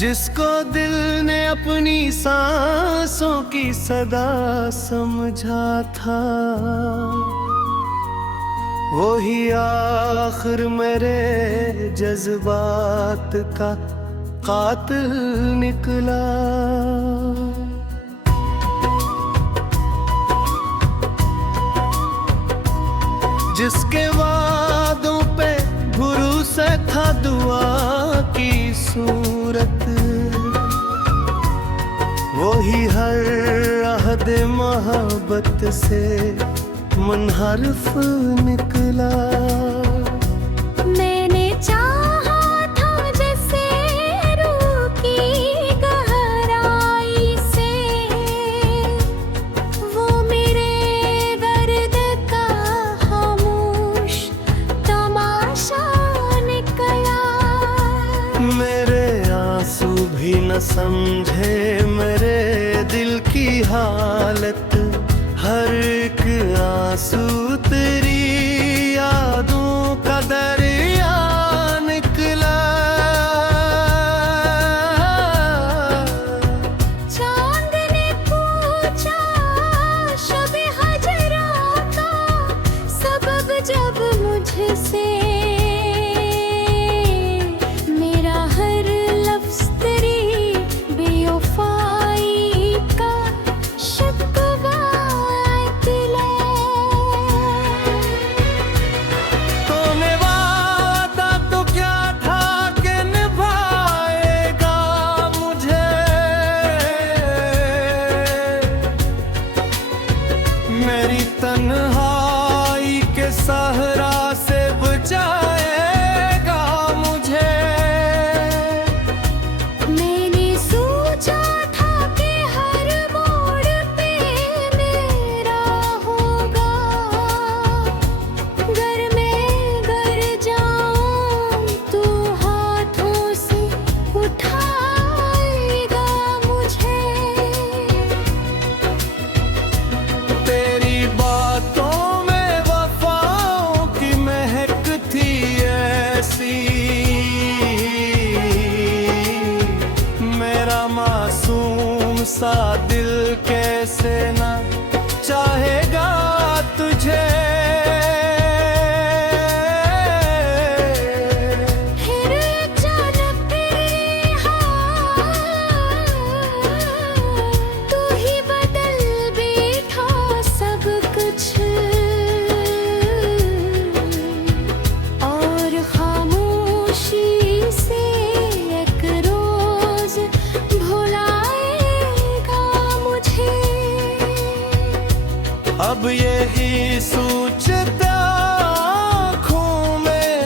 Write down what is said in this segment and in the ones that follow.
जिसको दिल ने अपनी सांसों की सदा समझा था, वही आखिर मेरे जज्बात का कातिल निकला। जिसके वादों पे भरोसा था दुआ की सूरत, वही हर अहद मोहब्बत से मुनहरफ निकला। मैंने चाहा था जैसे रूह की गहराई से, वो मेरे दर्द का खामोश तमाशा निकला। मेरे आंसू भी न समझे मेरे दिल की हालत, हर एक आंसू तेरी यादों का दरिया निकला। चांद ने पूछा शब हजरा का सबब जब मुझसे, मेरा हर लफ्ज तेरी बेवफाई का शिकवा दिला। तूने वादा तो क्या था कि निभाएगा मुझे, मेरी तन्हाई के सहरा से बचाएगा मुझे। मैंने सोचा था कि हर मोड़ पे मेरा होगा, गर मैं गर जाऊं तू हाथों से उठाएगा मुझे। तेरी बातों में वफाओं की महक थी ऐसी, मेरा मासूम सा दिल कैसे ना चाहेगा तुझे। फिर अचानक तेरी हाल, तू ही बदल बैठा सब कुछ, और खामोशी से एक रोज भुलाएगा मुझे। अब यही सोचता आँखों में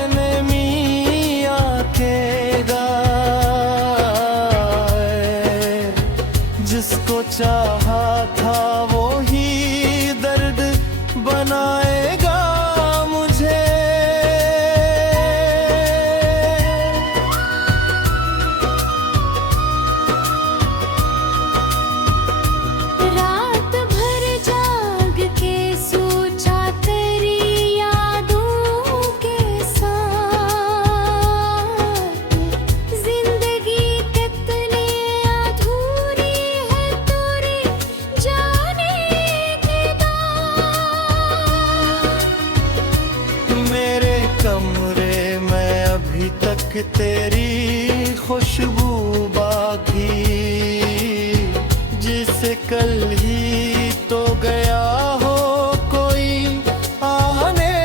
मियाँ के गाए, जिसको चाहा था वो ही दर्द बनाएगा मुझे। रात भर जाग के सोचा तेरी यादों के साथ, जिंदगी कितनी अधूरी है तेरी जाने के बाद। मेरे कमरे में अभी तक तेरी खुशबू बाकी, जिसे कल ही तो गया हो कोई आने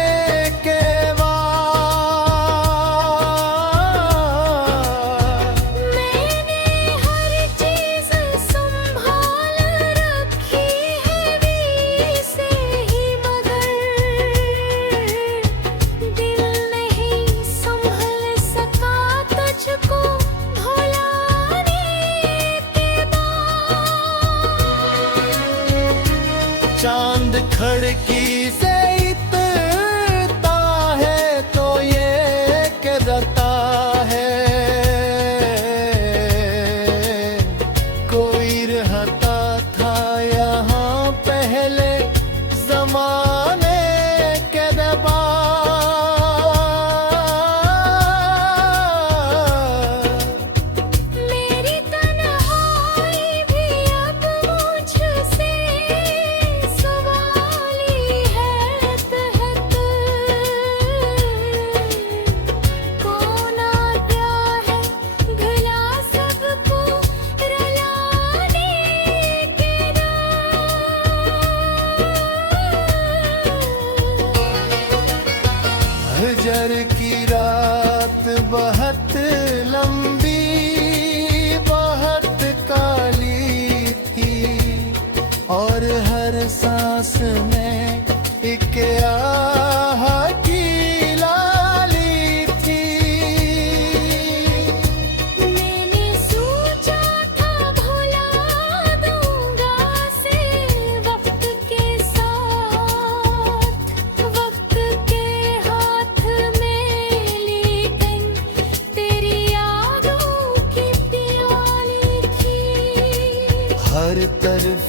के बाद। मैंने हर चीज संभाल रखी है वी से ही, मगर दिल नहीं संभल सका तुझको भुलाने के बाद। चांद खड़की से इतना है तो ये कहता है, कोई रहता था यहाँ पहले जमाने के दबा। मेरे और हर सांस में एक आह की लाली थी। मैंने सोचा था भुला दूंगा से वक्त के साथ, वक्त के हाथ में लेकिन तेरी यादों की प्याली थी। हर तरफ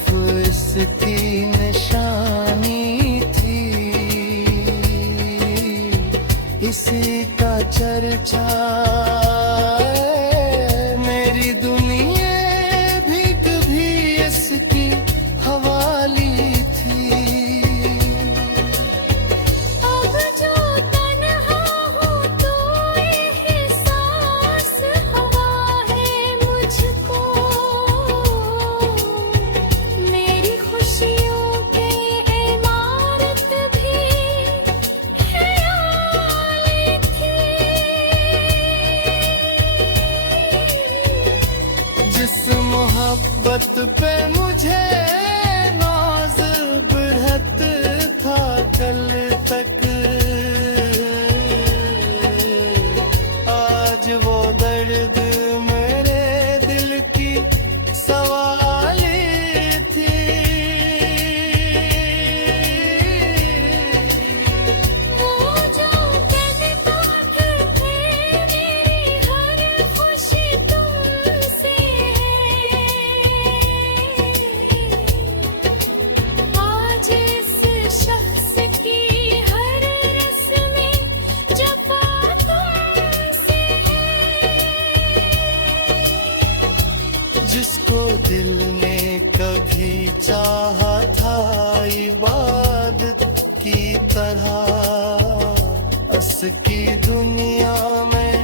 इसकी निशानी थी, इसी का चर्चा मेरी दुनिया भी कभी इसकी हवाली थी। अब जो तन्हा हूँ तो एहसास हुआ है मुझको, मेरी खुशियों की इमारत भी ख्याली थी। जिस मोहब्बत पे मुझे नाज बढ़त था कल तक, आज वो दर्द मेरे दिल की सवाली थी। वो जो कहता थे मेरी हर खुशी तुमसे है, आज इस शख्स की हर रस्में जफा तुमसे है। जिसको दिल ने कभी चाहा था इबादत की तरह, अस की दुनिया में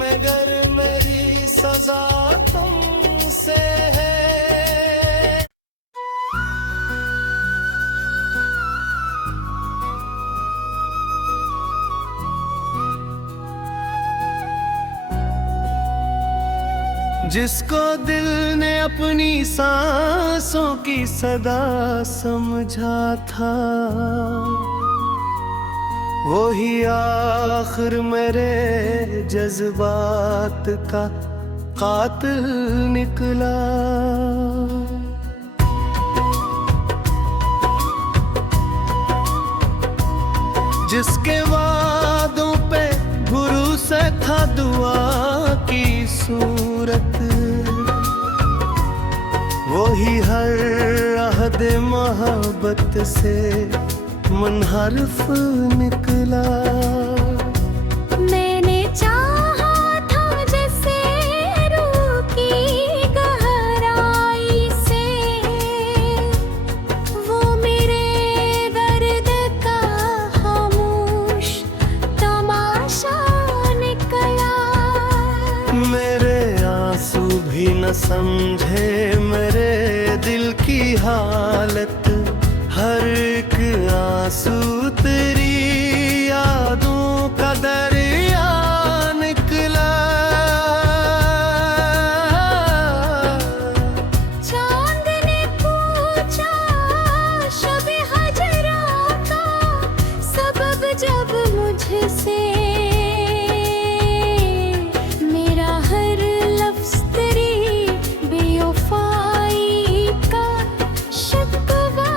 मगर मेरी सजा तुमसे है। जिसको दिल ने अपनी सांसों की सदा समझा था, वही आखिर मेरे जज्बात का कातिल निकला। जिसके वादों पे भरोसा था दुआ की सूरत, वही हर अहद मोहब्बत से मुनहरफ निकला। मैंने चाहा था जैसे रूह की गहराई से, वो मेरे दर्द का खामोश तमाशा निकला। मेरे आंसू भी न समझे मेरे दिल की हालत, हर एक आंसू तेरी यादों का दरिया निकला। चांद ने पूछा शब हजरा का सबब जब मुझसे, मेरा हर लफ्ज तेरी बेवफाई का शिकवा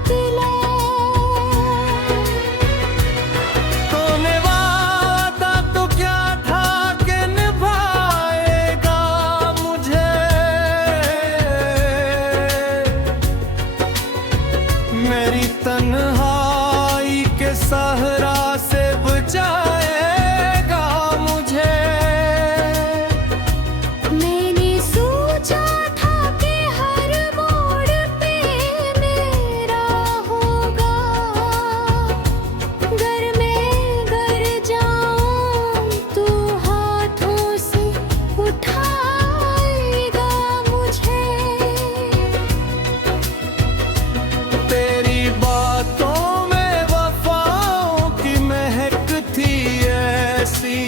निकला। तूने वादा तो क्या था कि निभाएगा मुझे, मेरी तन्हाई के सहरा से बचाएगा मुझे। मैंने सोचा था कि हर मोड़ पे मेरा होगा, घर में घर जाऊं तो हाथों से उठाएगा मुझे। तेरी बातों में वफाओं की महक थी ऐसी,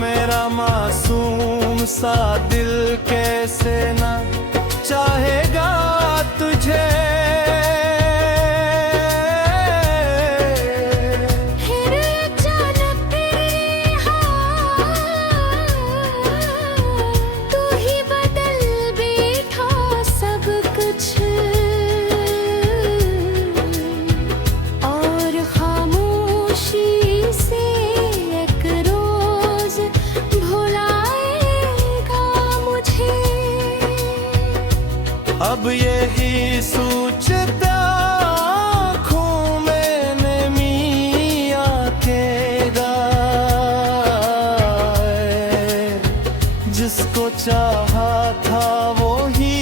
मेरा मासूम सा दिल कैसे अब यही सोचता आँखों में नमी आके गाए, जिसको चाहा था वो ही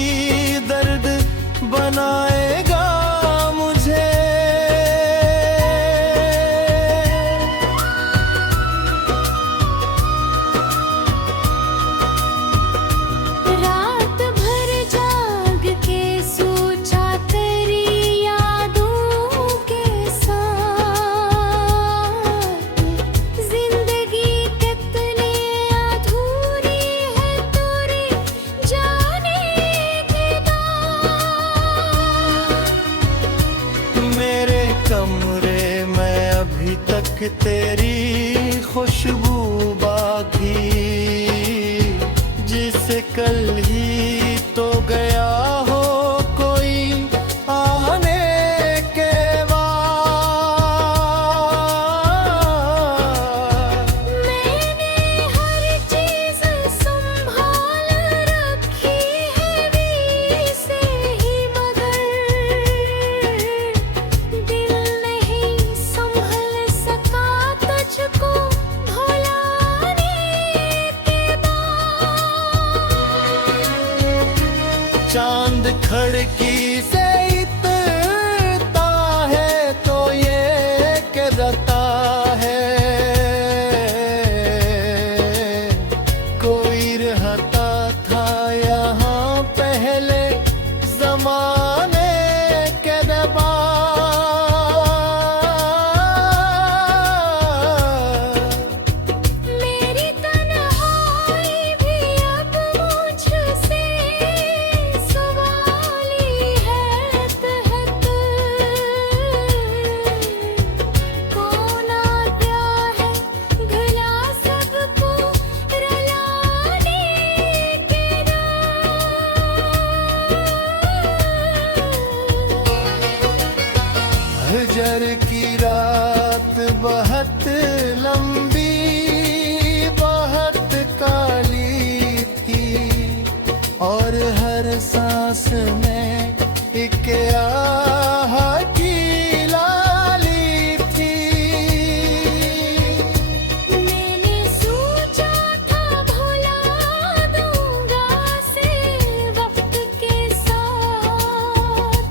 दर्द बनाएगा मुझे। रात भर जाग के सोचा तेरी यादों के साथ, जिंदगी कितनी अधूरी है तेरे जाने के बाद। मेरे कमरे में अभी तक तेरी खुशबू बाकी, जिसे कल ही तो गया हो कोई आने के बाद। मैंने हर चीज संभाल रखी है वी से ही, मगर दिल नहीं संभल सका तुझको भुलाने के बाद। चांद खिड़की से इतना है तो ये कहता है, कोई रहता था यहाँ पहले जमाने के बाद। मेरी तन्हाई भी अब मुझसे सवाली है तहत, कौन आ गया है भला सबको रुलाने के बाद। हजर की रात बहुत लंबी बहुत काली थी, और हर सांस में एक आह की लाली थी। मैंने सोचा था भुला दूंगा से वक्त के साथ,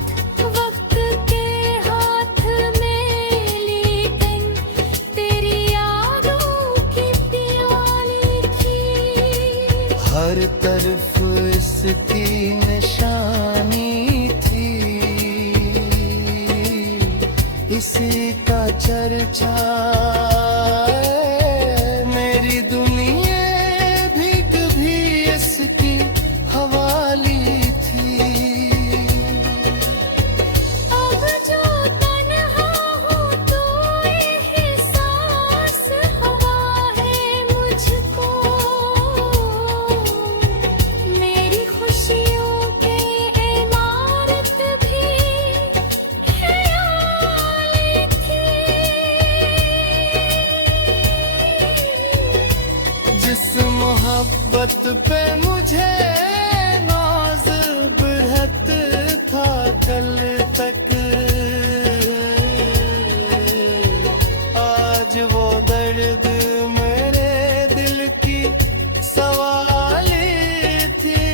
वक्त के हाथ में, लेकिन तेरी यादों की प्याली थी। हर तरफ इसकी निशानी थी, इसी का चर्चा मेरी दुनिया भी कभी इसकी हवाली थी। अब जो तन्हा हूँ तो एहसास हुआ है मुझको, मेरी खुशियों की इमारत भी ख्याली थी। जिस मोहब्बत पे मुझे नाज बरहत था कल तक, आज वो दर्द मेरे दिल की सवाली थी।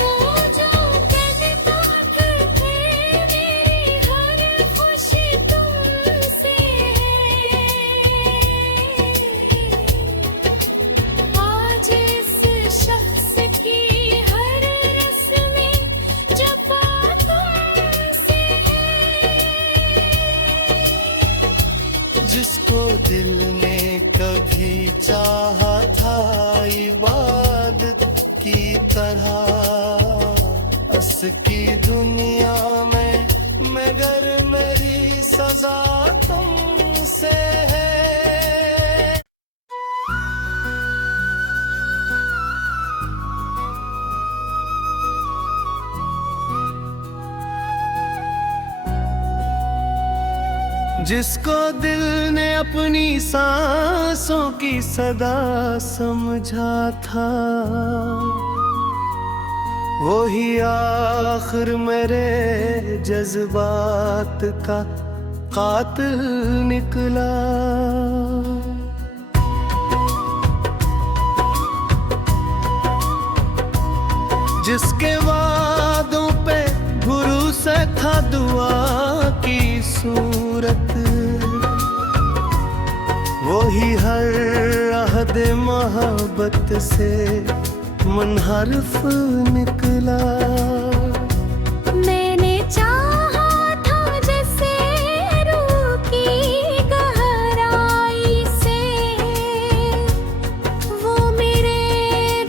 वो जो कहता थे मेरी हर खुशी तुमसे है, आज इस शख्स की हर रस्में जफ़ा तुमसे है। जिसको दिल ने कभी चाहा था इबादत की तरह, बस की दुनिया में मगर मेरी सजा तुमसे है। जिसको दिल ने अपनी सांसों की सदा समझा था, वही आखिर मेरे जज्बात का कातिल निकला। जिसके वादों पे भरोसा था दुआ की सूरत, वही हर अहद मोहब्बत से मुनहरफ निकला। मैंने चाहा था जैसे रूह की गहराई से, वो मेरे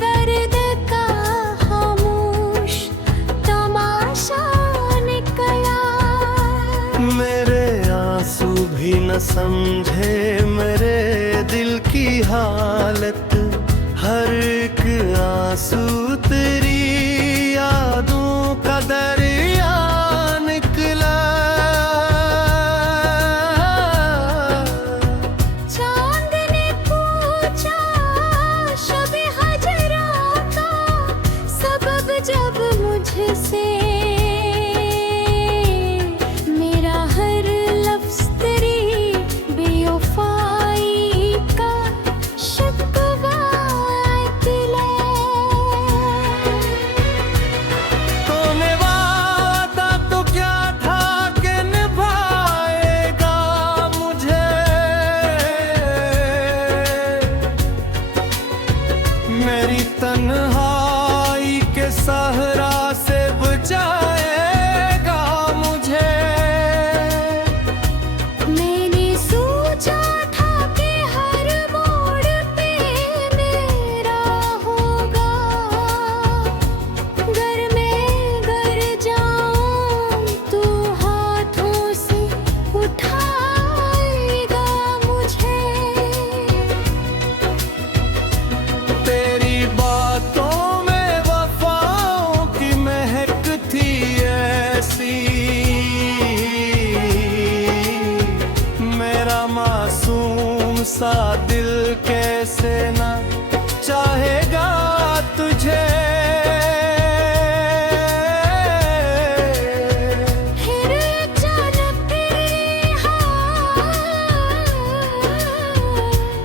दर्द का खामोश तमाशा निकला। मेरे आंसू भी न समझे मेरे दिल की हालत, हर एक आंसू तेरी यादों का दरिया निकला। चांद ने पूछा शब-ए हजरा का सबब जब मुझसे, मेरा हर लफ्ज़ तेरी बेवफाई का शिकवा दिला। तूने वादा तो क्या था कि निभाएगा मुझे, मेरी तन्हाई के सहरा से बचाएगा मुझे। मैंने सोचा था कि हर मोड़ पे मेरा होगा, गर मैं गर जाऊं तो हाथों से उठाएगा मुझे। तेरी बातों में वफाओं की महक थी ऐसी, मेरा मासूम सा दिल कैसे ना चाहेगा तुझे। फिर अचानक तेरे हाथ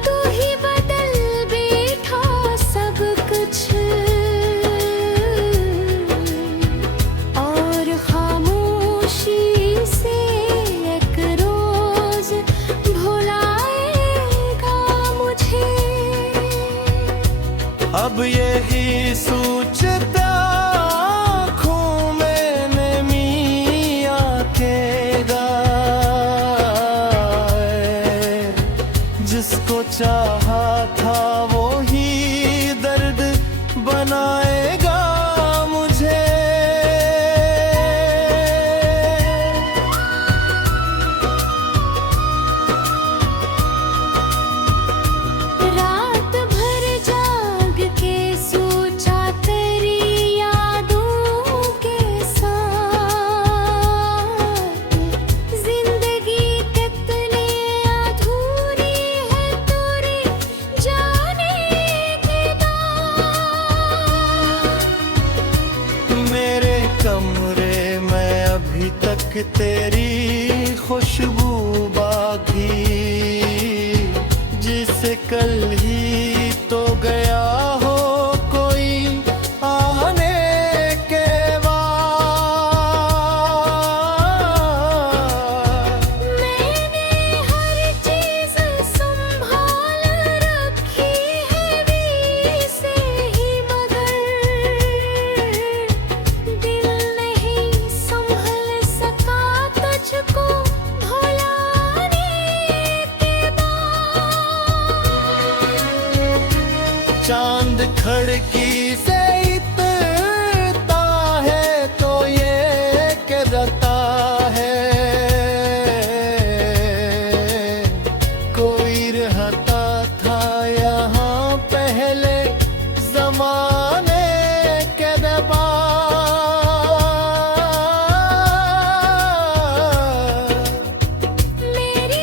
तू ही बदल बैठा सब कुछ, और खामोशी से एक रोज भुलाएगा मुझे। अब यही सोचता आँखों में मियाँ के गाए, जिसको चाहा था वो ही दर्द बनाएगा मुझे। रात भर जाग के सोचा तेरी यादों के साथ, जिंदगी कितनी अधूरी है तेरे जाने के बाद। मेरे कमरे में अभी तक तेरी खुशबू बाकी, जिसे कल ही तो गया हो कोई आने के बाद। मैंने हर चीज संभाल रखी है वी से ही, मगर दिल नहीं संभल सका तुझको भुलाने के बाद। चांद खड़की से इतना है तो ये कहता है, कोई रहता था यहाँ पहले जमाने के दबा। मेरी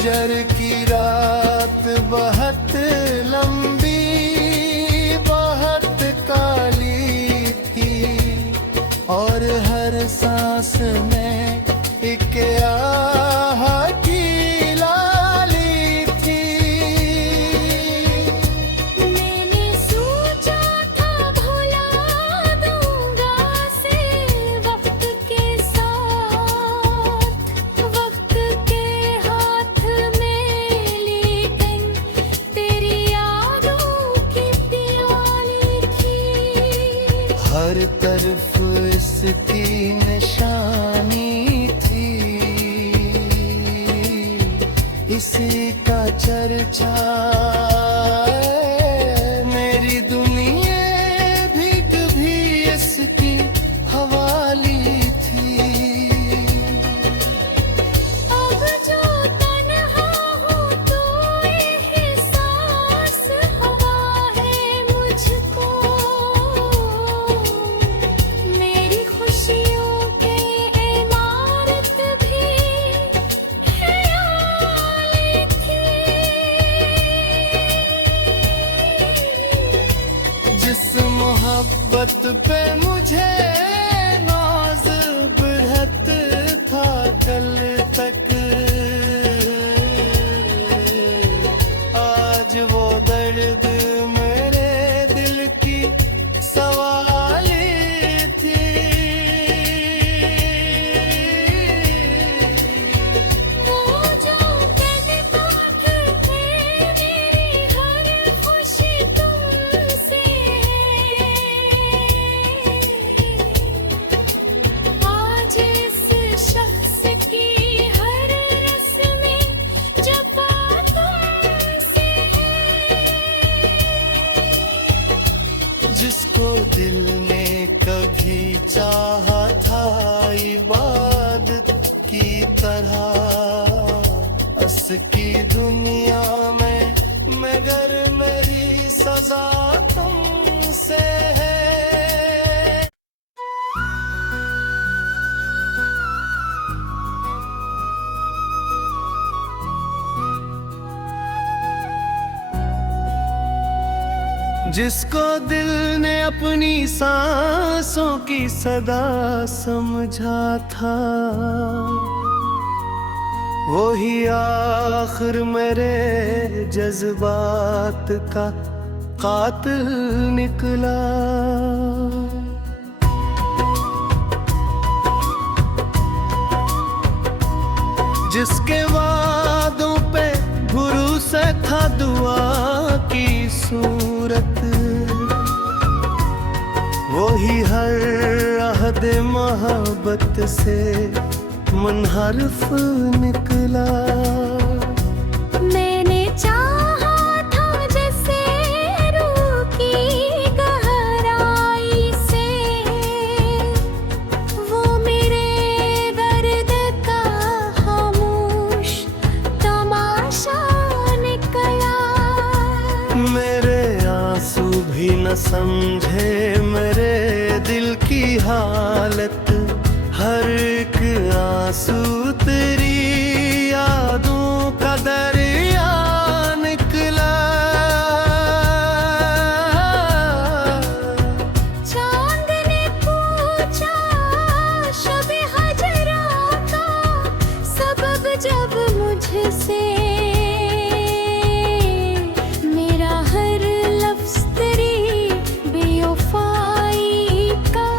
गुजर की रात बहुत लंबी, बहुत काली थी, और हर सांस में एक आह की लाली थी। मैंने सोचा था भुला दूंगा से वक्त के साथ, वक्त के हाथ में लेकिन तेरी यादों की प्याली थी। हर तरफ इसकी निशानी थी, इसी का चर्चा मेरी दुनिया भी कभी इसकी हवाली थी। अब जो तन्हा हूँ तो एहसास हुआ है मुझको, मेरी खुशियों की इमारत भी ख्याली थी। जिस मोहब्बत पे मुझे नाज बढ़त था कल तक, आज वो दर्द मेरे दिल की सवाली थी। वो जो कहता थे मेरी हर खुशी तुमसे है, आज इस शख्स की हर रस्में जफा तुमसे है। जिसको दिल ने कभी चाहा था इबादत की तरह, अस की दुनिया में मगर मेरी सजा तुमसे है। जिसको दिल ने अपनी सांसों की सदा समझा था, वही आखिर मेरे जज्बात का कातिल निकला। जिसके वादों पे भरोसा था दुआ की सूरत, वही हर अहद मोहब्बत से मुनहरफ निकला। मैंने चाहा था जैसे रूह की गहराई से, वो मेरे दर्द का खामोश तमाशा निकला। मेरे आंसू भी न समझे मेरे दिल की हालत, हर एक आंसू तेरी यादों का दरिया निकला। चांद ने पूछा शब हजरा का सबब जब मुझसे, मेरा हर लफ्ज तेरी बेवफाई का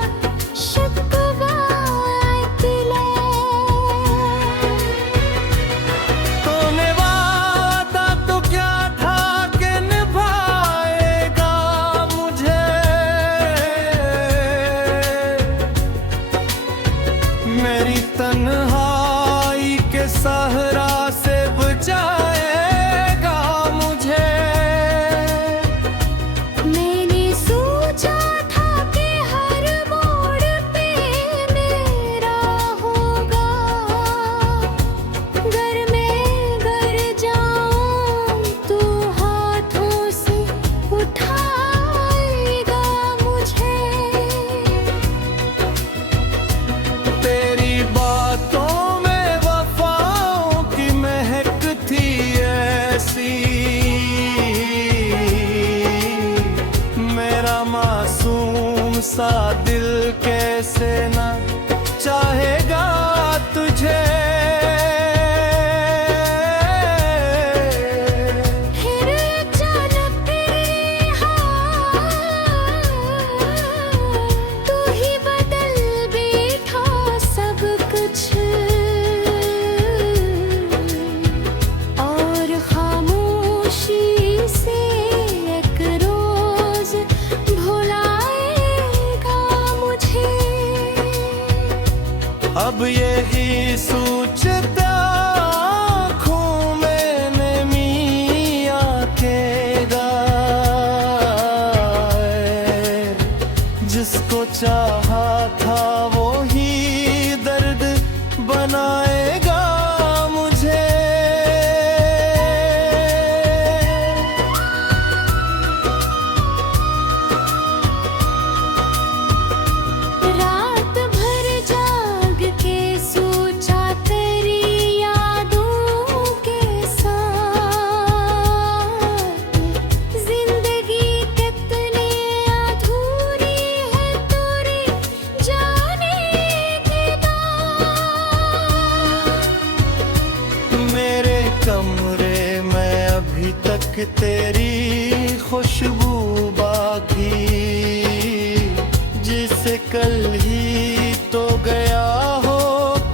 शिकवा दिला। तूने वादा तो क्या था कि निभाएगा मुझे, मेरी तन्हाई के सहरा से बचाएगा मुझे। मैंने सोचा था कि हर मोड़ पे मेरा होगा, घर में घर जाऊं तो हाथों से उठाएगा मुझे। तेरी बातों सा दिल कैसे ना चाहेगा तुझे। फिर अचानक तेरे हाथ, तू ही बदल बैठा सब कुछ, और खामोशी से एक रोज भुलाएगा मुझे। अब यही सोचता आँखों में मियाँ के गाए, जिसको चाहा था वो ही दर्द बनाएगा मुझे। रात भर जाग के सोचा तेरी यादों के साथ, जिंदगी कितनी अधूरी है तेरे जाने के बाद। मेरे कमरे में अभी तक तेरी खुशबू बाकी, जिसे कल ही तो गया हो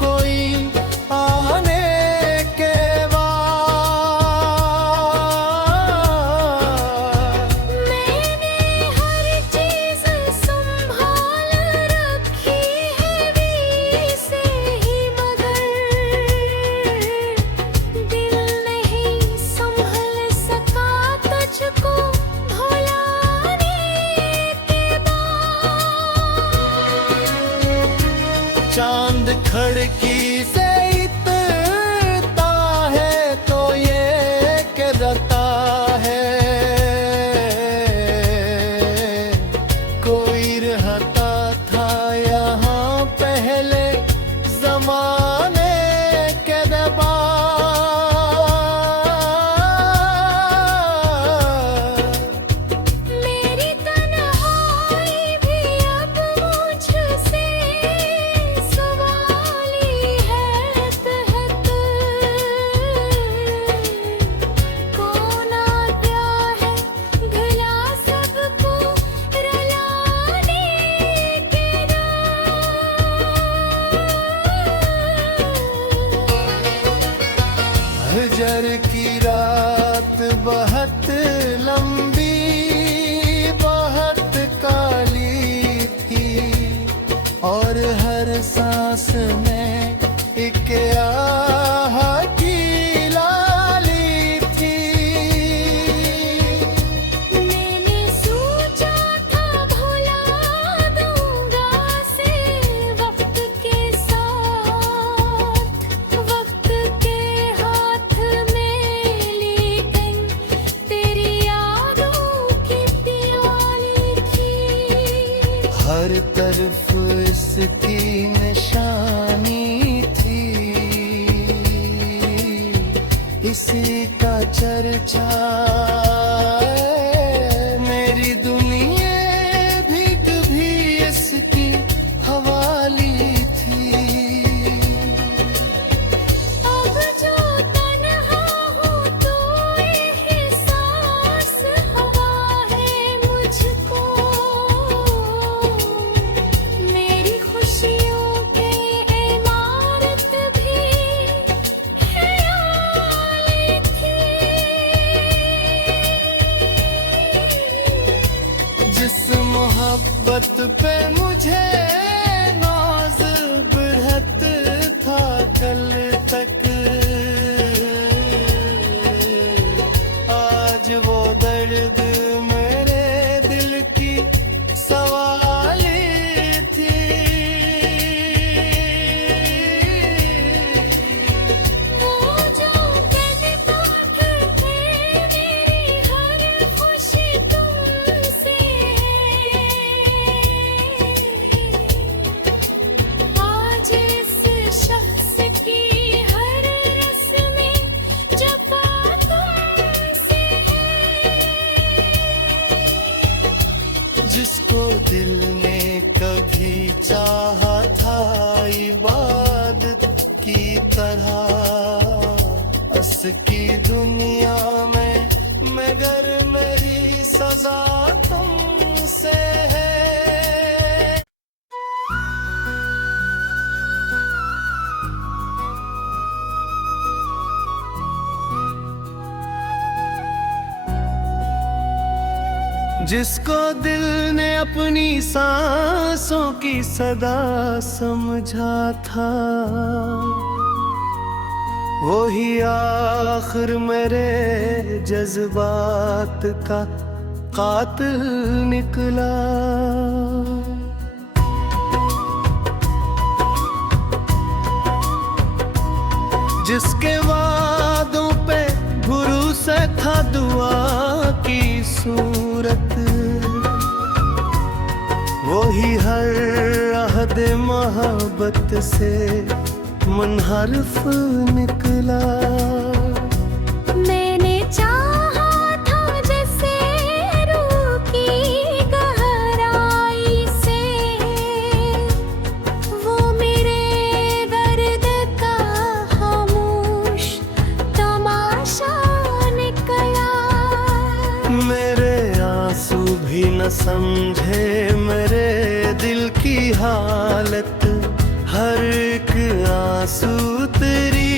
कोई आने के बाद। मैंने हर चीज संभाल रखी है वी से ही, मगर दिल नहीं संभल सका तुझको भुलाने के बाद। चांद खिड़की से इतना है तो ये कहता है, कोई रहता था यहाँ पहले जमाने के बाद। मेरी तन्हाई भी अब मुझसे सवाली है तहत, कौन आता है भुला सबको रुलाने के बाद। हजर की रात बहुत लंबी बहुत काली थी, और हर सांस में एक आह की लाली थी। मैंने सोचा था भुला दूंगा से वक्त के साथ, वक्त के हाथ में, लेकिन तेरी यादों की प्याली थी। हर तरफ इसकी निशानी थी, इसी का चर्चा मेरी दुनिया भी कभी इसकी हवाली थी। अब जो तन्हा हूँ तो एहसास हुआ है मुझको, मेरी खुशियों के इमारत भी ख्याली थी। तरह अस की दुनिया में मगर मेरी सजा तुमसे है। जिसको दिल ने अपनी सांसों की सदा समझा था, वही आखिर मेरे जज्बात का कातिल निकला। जिसके वादों पे भरोसा था दुआ की सूरत, वही हर अहद मोहब्बत से मुनहरफ निकला। मैंने चाहा था जैसे रूह की गहराई से, वो मेरे दर्द का खामोश तमाशा निकला। मेरे आंसू भी न समझे मेरे दिल की हालत, हर एक आंसू तेरी